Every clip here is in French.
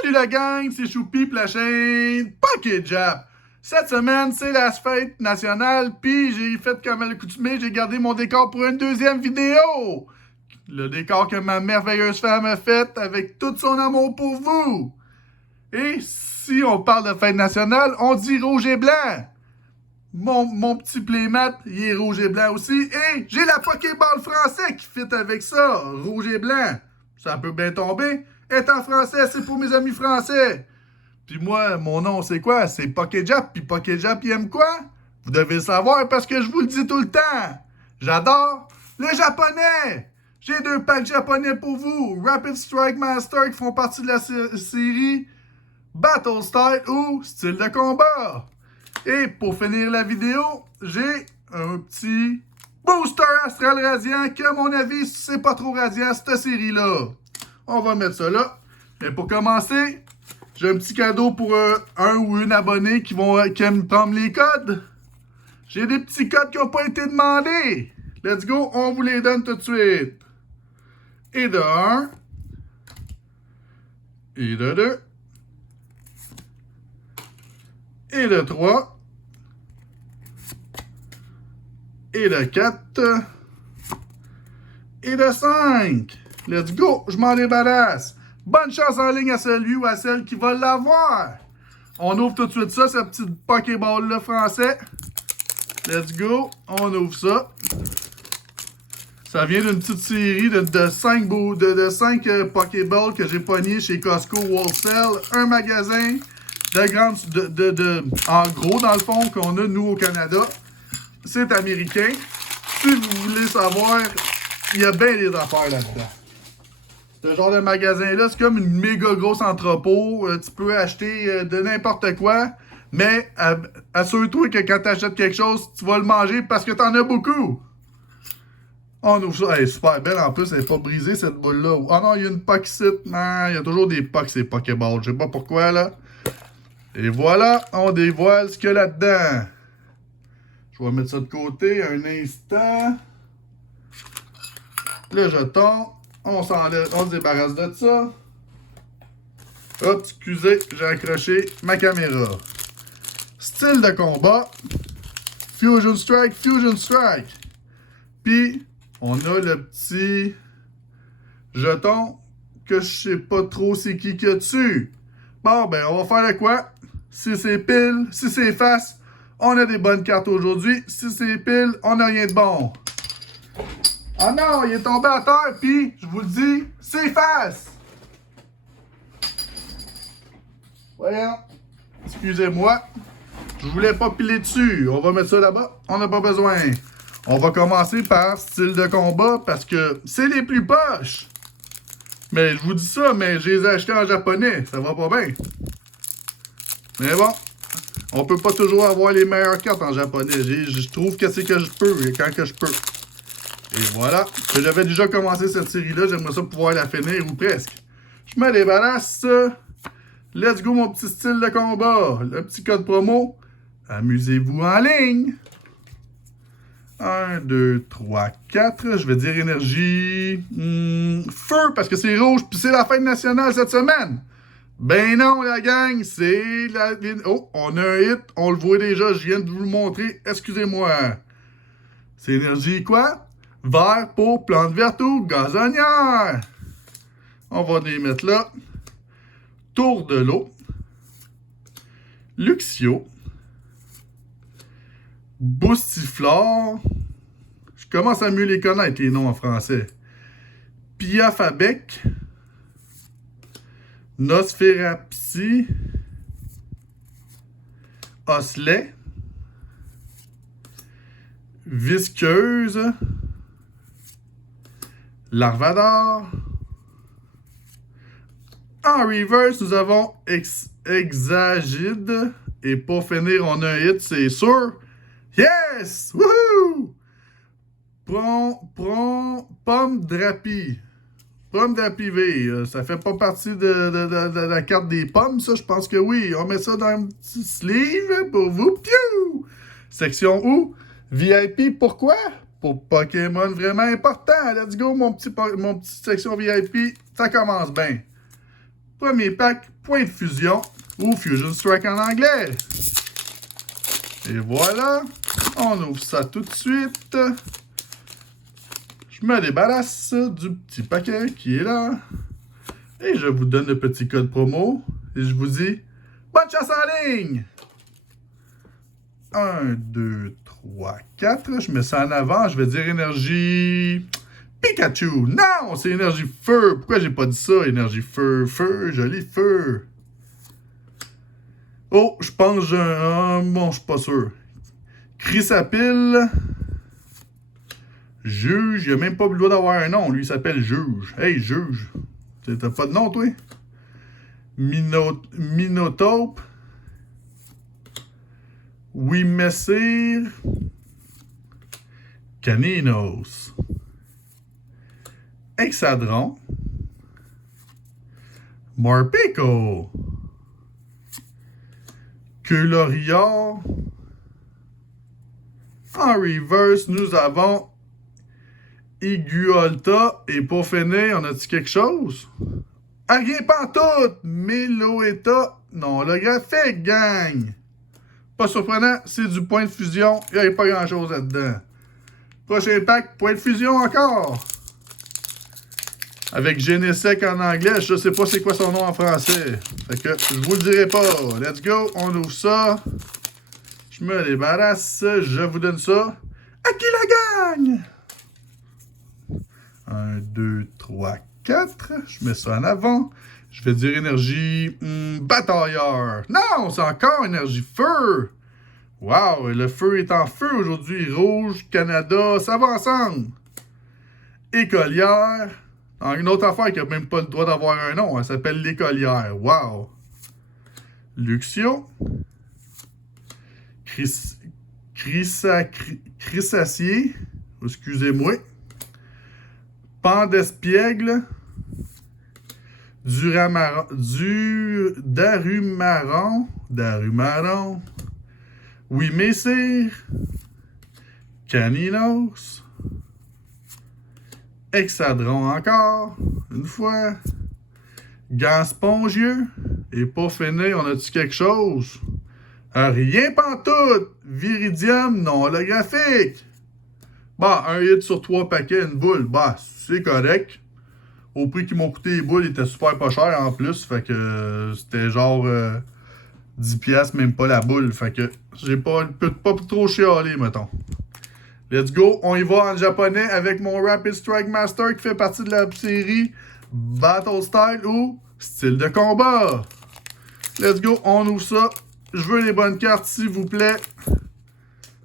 Salut la gang, c'est Choupi pour la chaîne Poké Jap. Cette semaine, c'est la fête nationale, puis j'ai fait comme à l'accoutumée, j'ai gardé mon décor pour une deuxième vidéo. Le décor que ma merveilleuse femme a fait avec tout son amour pour vous. Et si on parle de fête nationale, on dit rouge et blanc. Mon petit playmat, il est rouge et blanc aussi. Et j'ai la Pokéball français qui fit avec ça, rouge et blanc. Ça peut bien tomber. Étant français, c'est pour mes amis français. Puis moi, mon nom, c'est quoi? C'est Pokéjap. Puis Pokéjap, il aime quoi? Vous devez le savoir parce que je vous le dis tout le temps. J'adore le japonais. J'ai 2 packs japonais pour vous. Rapid Strike Master qui font partie de la série Battle Style ou Style de combat. Et pour finir la vidéo, j'ai un petit booster astral radiant que, à mon avis, c'est pas trop radiant cette série-là. On va mettre ça là. Mais pour commencer, j'ai un petit cadeau pour un ou une abonnée qui aiment prendre les codes. J'ai des petits codes qui n'ont pas été demandés. Let's go, on vous les donne tout de suite. Et de 1. Et de 2. Et de 3. Et de 4. Et de 5. Let's go, je m'en débarrasse. Bonne chance en ligne à celui ou à celle qui va l'avoir. On ouvre tout de suite ça, cette petite Pokéball-là français. Let's go, on ouvre ça. Ça vient d'une petite série de 5 Pokéballs que j'ai pogné chez Costco Wholesale. Un magasin en gros, dans le fond, qu'on a, nous, au Canada. C'est américain. Si vous voulez savoir, il y a bien des affaires là-dedans. Ce genre de magasin-là, c'est comme une méga grosse entrepôt. Tu peux acheter de n'importe quoi, mais assure-toi que quand tu achètes quelque chose, tu vas le manger parce que tu en as beaucoup. On ouvre ça. Elle est super belle en plus, elle n'est pas brisée cette boule-là. Oh non, il y a une POC ici. Non, il y a toujours des POC, ces Pokéballs. Je sais pas pourquoi là. Et voilà, on dévoile ce qu'il y a là-dedans. Je vais mettre ça de côté un instant. Le jeton. On s'enlève, on se débarrasse de ça. Hop, excusez, j'ai accroché ma caméra. Style de combat. Fusion Strike, Fusion Strike. Puis, on a le petit jeton que je sais pas trop c'est qui qu'il y a dessus. Bon, ben, on va faire de quoi? Si c'est pile, si c'est face, on a des bonnes cartes aujourd'hui. Si c'est pile, on n'a rien de bon. Ah non, il est tombé à terre, puis je vous le dis, c'est face! Voyons. Excusez-moi. Je voulais pas piler dessus. On va mettre ça là-bas. On n'a pas besoin. On va commencer par style de combat parce que c'est les plus poches. Mais je vous dis ça, mais je les ai achetés en japonais. Ça va pas bien. Mais bon, on peut pas toujours avoir les meilleures cartes en japonais. Je trouve que c'est que je peux et quand que je peux. Et voilà. J'avais déjà commencé cette série-là. J'aimerais ça pouvoir la finir ou presque. Je me débarrasse. Let's go, mon petit style de combat. Le petit code promo. Amusez-vous en ligne. 1, 2, 3, 4. Je vais dire énergie. Feu, parce que c'est rouge. Puis c'est la fête nationale cette semaine. Ben non, la gang. C'est la... Oh, on a un hit. On le voit déjà. Je viens de vous le montrer. Excusez-moi. C'est énergie quoi? Vert pour plante verte ou gazonnière. On va les mettre là. Tour de l'eau. Luxio. Boustiflore. Je commence à mieux les connaître, les noms en français. Piafabec. Nosferapsi. Oslet. Visqueuse. Larvador. En reverse, nous avons Exagide. Et pour finir, on a un hit, c'est sûr. Yes! Wouhou! Pomme Drapi. Pomme Drapi V. Ça fait pas partie de la carte des pommes, ça? Je pense que oui. On met ça dans un petit sleeve pour vous. Piou! Section où? VIP, pourquoi? Pour Pokémon vraiment important. Let's go, mon petit section VIP. Ça commence bien. Premier pack, point de fusion, ou Fusion Strike en anglais. Et voilà, on ouvre ça tout de suite. Je me débarrasse du petit paquet qui est là. Et je vous donne le petit code promo. Et je vous dis, bonne chasse en ligne! 1, 2, 3, 4. Je mets ça en avant. Je vais dire énergie Pikachu. Non, c'est énergie feu. Pourquoi j'ai pas dit ça? Énergie feu, feu, joli feu. Oh, je pense que j'ai un... bon, je suis pas sûr. Chrysapile. Juge. Il a même pas le droit d'avoir un nom. Lui, il s'appelle Juge. Hey, Juge. T'as pas de nom, toi? Minotape. Oui, Messire. Caninos. Hexadron. Morpeko. Queulorior. En reverse, nous avons Iguolta. Et pour finir, on a-tu quelque chose? Rien pantoute! Meloetta. Non, le graphique, gang! Pas surprenant, c'est du point de fusion. Il n'y a pas grand-chose là-dedans. Prochain pack, point de fusion encore. Avec Genesec en anglais, je sais pas c'est quoi son nom en français. Fait que je vous le dirai pas. Let's go, on ouvre ça. Je me débarrasse, je vous donne ça. À qui la gagne? 1, 2, 3, 4. Je mets ça en avant. Je vais dire énergie batailleur. Non, c'est encore énergie feu. Wow, le feu est en feu aujourd'hui. Rouge, Canada, ça va ensemble. Écolière. Une autre affaire qui n'a même pas le droit d'avoir un nom. Elle s'appelle l'écolière. Wow. Luxio. Crissacier. Excusez-moi. Pandespiègle. Darumaron. Oui, Messire. Caninos. Hexadron encore. Une fois. Gant spongieux. Et pour finir, on a-tu quelque chose? Rien pantoute. Viridium non holographique. Bah, un hit sur 3 paquets, une boule. Bah, c'est correct. Au prix qu'ils m'ont coûté les boules, il était super pas cher en plus. Fait que c'était genre 10$, même pas la boule. Fait que j'ai pas trop chialé, mettons. Let's go. On y va en japonais avec mon Rapid Strike Master qui fait partie de la série Battle Style ou Style de combat. Let's go. On ouvre ça. Je veux les bonnes cartes, s'il vous plaît.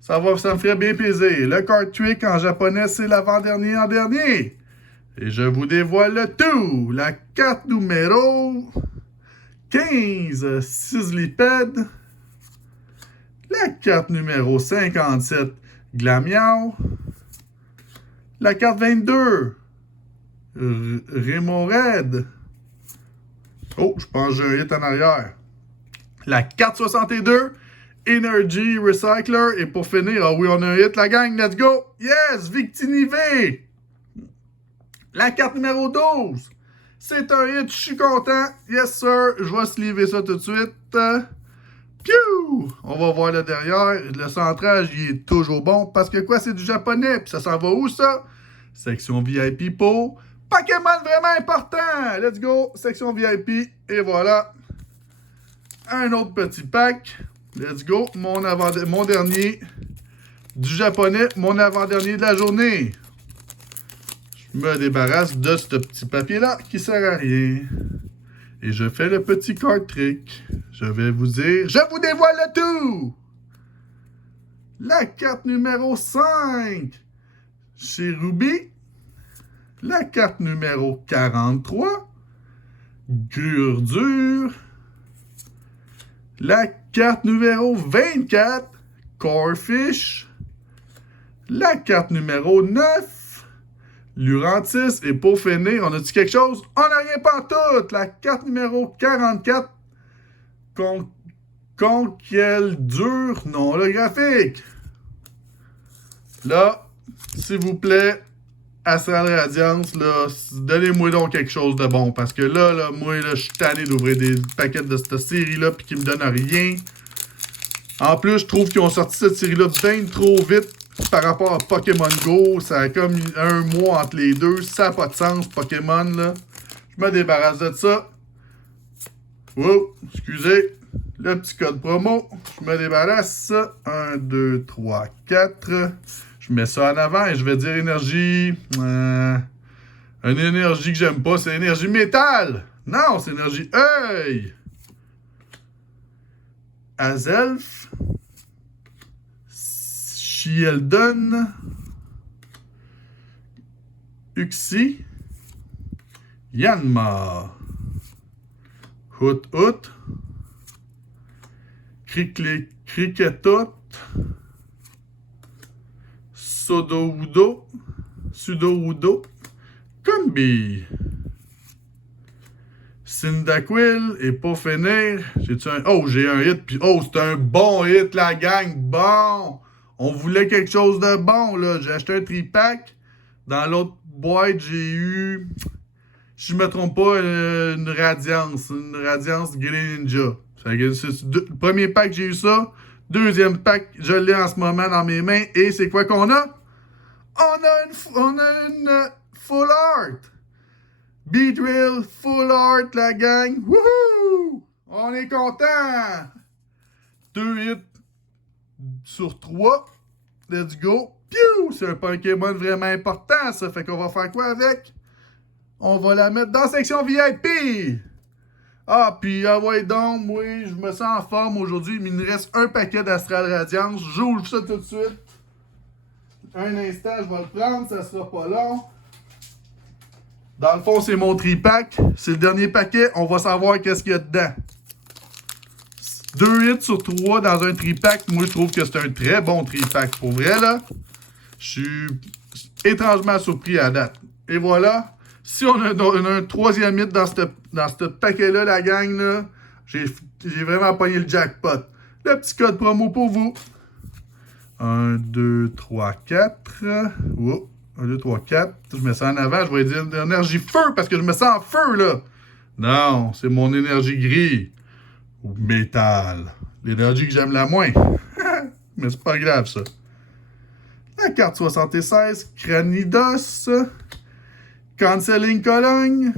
Ça me ferait bien plaisir. Le card trick en japonais, c'est l'avant-dernier en dernier. Et je vous dévoile le tout. La carte numéro 15, Sizzlipede. La carte numéro 57, Glamiao. La carte 22, Remoraid. Oh, je pense que j'ai un hit en arrière. La carte 62, Energy Recycler. Et pour finir, ah oui, on a un hit, la gang, let's go. Yes, Victinivé. La carte numéro 12. C'est un hit, je suis content. Yes, sir. Je vais sliver ça tout de suite. Piou! On va voir le derrière. Le centrage, il est toujours bon. Parce que quoi, c'est du japonais. Puis ça s'en va où, ça? Section VIP pour Pokémon vraiment important. Let's go. Section VIP. Et voilà. Un autre petit pack. Let's go. Mon dernier du japonais. Mon avant-dernier de la journée. Je me débarrasse de ce petit papier-là qui sert à rien. Et je fais le petit card trick. Je vais vous dire, je vous dévoile le tout! La carte numéro 5, chez Ruby. La carte numéro 43, Gurdure. La carte numéro 24, Corfish. La carte numéro 9, Lurantis. Et pour finir, on a dit quelque chose? On n'a rien pantoute! La carte numéro 44, Conqueldure non holographique. Là, s'il vous plaît, Astral Radiance, là, donnez-moi donc quelque chose de bon. Parce que là, moi, là, je suis tanné d'ouvrir des paquets de cette série-là puis qui me donnent rien. En plus, je trouve qu'ils ont sorti cette série-là bien trop vite par rapport à Pokémon Go. Ça a comme un mois entre les deux. Ça n'a pas de sens, Pokémon, là. Je me débarrasse de ça. Wow, excusez. Le petit code promo. Je me débarrasse. 1, 2, 3, 4. Je mets ça en avant et je vais dire énergie. Une énergie que j'aime pas, c'est énergie métal. Non, c'est énergie œil. Azelf. Shieldon. Uxie. Yanma. Hoot. Cricketot. Sudowoodo, Combi, Cyndaquil et pour finir, j'ai-tu un... Oh, j'ai un hit, puis oh, c'est un bon hit, la gang, bon! On voulait quelque chose de bon, là. J'ai acheté un tripack. Dans l'autre boîte, j'ai eu, si je me trompe pas, une Radiance Green Ninja. C'est le premier pack, j'ai eu ça. Deuxième pack, je l'ai en ce moment dans mes mains. Et c'est quoi qu'on a? On a une Full Art. Beedrill Full Art, la gang. Wouhou! On est content. 2 hits sur 3. Let's go. Piou! C'est un Pokémon vraiment important, ça. Fait qu'on va faire quoi avec? On va la mettre dans la section VIP. Ah, puis, ah ouais, donc, oui, je me sens en forme aujourd'hui, mais il me reste un paquet d'Astral Radiance. J'ouvre ça tout de suite. Un instant, je vais le prendre, ça sera pas long. Dans le fond, c'est mon tripack. C'est le dernier paquet, on va savoir qu'est-ce qu'il y a dedans. 2 hits sur 3 dans un tripack. Moi, je trouve que c'est un très bon tripack. Pour vrai, là, je suis étrangement surpris à date. Et voilà. Si on a un troisième hit dans ce paquet-là, la gang, là, j'ai vraiment pogné le jackpot. Le petit code promo pour vous. 1, 2, 3, 4. Oh, 1, 2, 3, 4. Je mets ça en avant. Je vais dire l'énergie feu parce que je me sens en feu, là. Non, c'est mon énergie gris. Ou métal. L'énergie que j'aime la moins. Mais c'est pas grave, ça. La carte 76. Cranidos. Canceling Cologne.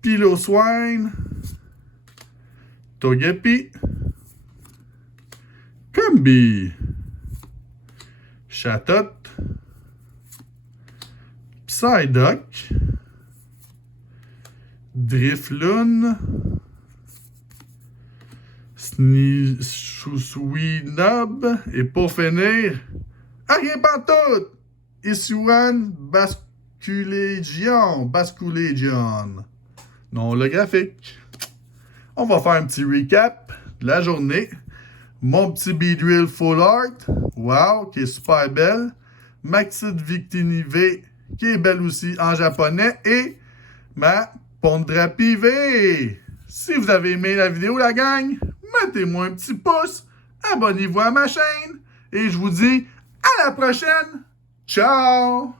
Piloswine. Togepi. Combi. Chatot. Psyduck. Drifloon. Swinob. Et pour finir, rien pantoute. Isuan Basculegion. Non, le graphique. On va faire un petit recap de la journée. Mon petit Beedrill Full Art. Wow, qui est super belle. Ma petite Victini-V, qui est belle aussi en japonais. Et ma Pondrapi V. Si vous avez aimé la vidéo, la gang, mettez-moi un petit pouce. Abonnez-vous à ma chaîne. Et je vous dis à la prochaine. Ciao!